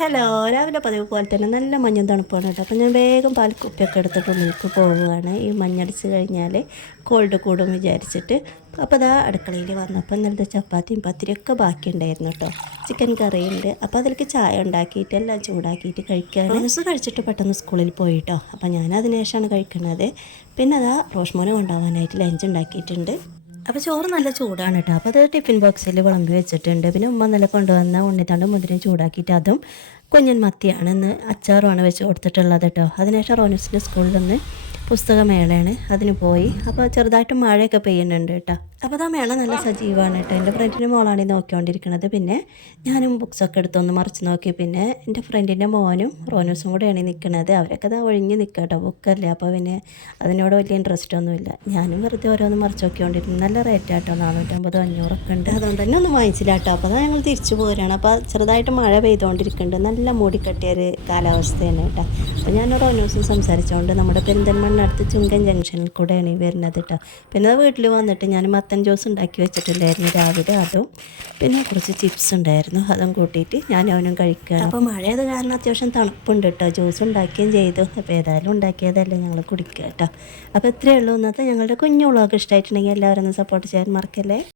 Hello, രാവിലെ പതിവ് പോലെ തന്നെ നല്ല മഞ്ഞും തണുപ്പാണ് കേട്ടോ. അപ്പോൾ ഞാൻ വേഗം പാൽക്കുപ്പിയൊക്കെ എടുത്തിട്ട് ഉള്ളിലേക്ക് പോവുകയാണ്. ഈ മഞ്ഞടിച്ച് കഴിഞ്ഞാൽ കോൾഡ് കൂടും വിചാരിച്ചിട്ട്. അപ്പോൾ അതാ അടുക്കളയിൽ വന്നപ്പോൾ ഇന്നലത്തെ ചപ്പാത്തിയും പത്തിരിയൊക്കെ ബാക്കിയുണ്ടായിരുന്നു കേട്ടോ. ചിക്കൻ കറിയുണ്ട്. അപ്പോൾ അതിലേക്ക് ചായ ഉണ്ടാക്കിയിട്ട് എല്ലാം ചൂടാക്കിയിട്ട് കഴിക്കുകയാണ്. മനസ്സ് കഴിച്ചിട്ട് പെട്ടെന്ന് സ്കൂളിൽ പോയിട്ടോ. അപ്പോൾ ഞാൻ അതിനുശേഷമാണ് കഴിക്കുന്നത്. പിന്നെ അതാ റോഷ്മോനെ കൊണ്ടുപോകാനായിട്ട് ലഞ്ച് ഉണ്ടാക്കിയിട്ടുണ്ട്. അപ്പോൾ ചോറ് നല്ല ചൂടാണ് കേട്ടോ. അപ്പോൾ അത് ടിഫിൻ ബോക്സിൽ വിളമ്പി വെച്ചിട്ടുണ്ട്. പിന്നെ ഉമ്മ നല്ല കൊണ്ടുവന്ന ഉണ്ണിത്തണ്ടും മുതിരയും ചൂടാക്കിയിട്ട് അതും കുഞ്ഞൻ മത്തിയാണ് ഇന്ന് അച്ചാറുമാണ് വെച്ച് കൊടുത്തിട്ടുള്ളത് കേട്ടോ. അതിനുശേഷം റോനൂസിൻ്റെ സ്കൂളിൽ നിന്ന് പുസ്തകമേളയാണ്, അതിന് പോയി. അപ്പോൾ ചെറുതായിട്ട് മഴയൊക്കെ പെയ്യുന്നുണ്ട് കേട്ടോ. അപ്പോൾ ആ മേള നല്ല സജീവമാണ് കേട്ടോ. എൻ്റെ ഫ്രണ്ടിൻ്റെ മോളാണ് ഈ നോക്കിക്കൊണ്ടിരിക്കുന്നത്. പിന്നെ ഞാനും ബുക്സൊക്കെ എടുത്തൊന്ന് മറിച്ച് നോക്കി. പിന്നെ എൻ്റെ ഫ്രണ്ടിൻ്റെ മോനും റോനൂസും കൂടെയാണ് നിൽക്കുന്നത്. അവരൊക്കെ അതാ ഒഴിഞ്ഞ് നിൽക്കുക കേട്ടോ, ബുക്കല്ലേ. അപ്പോൾ പിന്നെ അതിനോട് വലിയ ഇൻട്രസ്റ്റ് ഒന്നുമില്ല. ഞാനും വെറുതെ ഓരോന്ന് മറിച്ച് നോക്കിക്കൊണ്ടിരിക്കുന്നു. നല്ല റേറ്റ് ആട്ടോ, 450 500 ഉണ്ട്. അതുകൊണ്ട് തന്നെ ഒന്നും വാങ്ങിച്ചില്ല കേട്ടോ. അപ്പോൾ അതാ ഞങ്ങൾ തിരിച്ചു പോരുകയാണ്. അപ്പോൾ ചെറുതായിട്ട് മഴ പെയ്തുകൊണ്ടിരിക്കുന്നുണ്ട്. നല്ല മൂടിക്കെട്ടിയൊരു കാലാവസ്ഥയാണ് കേട്ടോ. അപ്പോൾ ഞാൻ റോനൂസും സംസാരിച്ചുകൊണ്ട് നമ്മുടെ പെരിന്തൽമണ്ണ ചുങ്കൻ ജംഗ്ഷനിൽ കൂടെയാണ് ഈ വരുന്നത് കേട്ടോ. പിന്നെ വീട്ടിൽ വന്നിട്ട് ഞാൻ മത്തൻ ജ്യൂസ് ഉണ്ടാക്കി വെച്ചിട്ടുണ്ടായിരുന്നു രാവിലെ. അതും പിന്നെ കുറച്ച് ചിപ്സ് ഉണ്ടായിരുന്നു, അതും കൂട്ടിയിട്ട് ഞാൻ അവനും കഴിക്കുകയാണ്. അപ്പോൾ മഴയത് കാരണം അത്യാവശ്യം തണുപ്പുണ്ട് കേട്ടോ. ജ്യൂസ് ഉണ്ടാക്കുകയും ചെയ്തു. അപ്പോൾ ഏതായാലും ഉണ്ടാക്കിയതല്ലേ ഞങ്ങൾ കുടിക്കുക കേട്ടോ. അപ്പോൾ ഇത്രയേ ഉള്ളൂ ഇന്നത്തെ ഞങ്ങളുടെ കുഞ്ഞു വ്ളോഗ്. ഇഷ്ടമായിട്ടുണ്ടെങ്കിൽ എല്ലാവരും ഒന്ന് സപ്പോർട്ട് ചെയ്യാൻ മറക്കല്ലേ.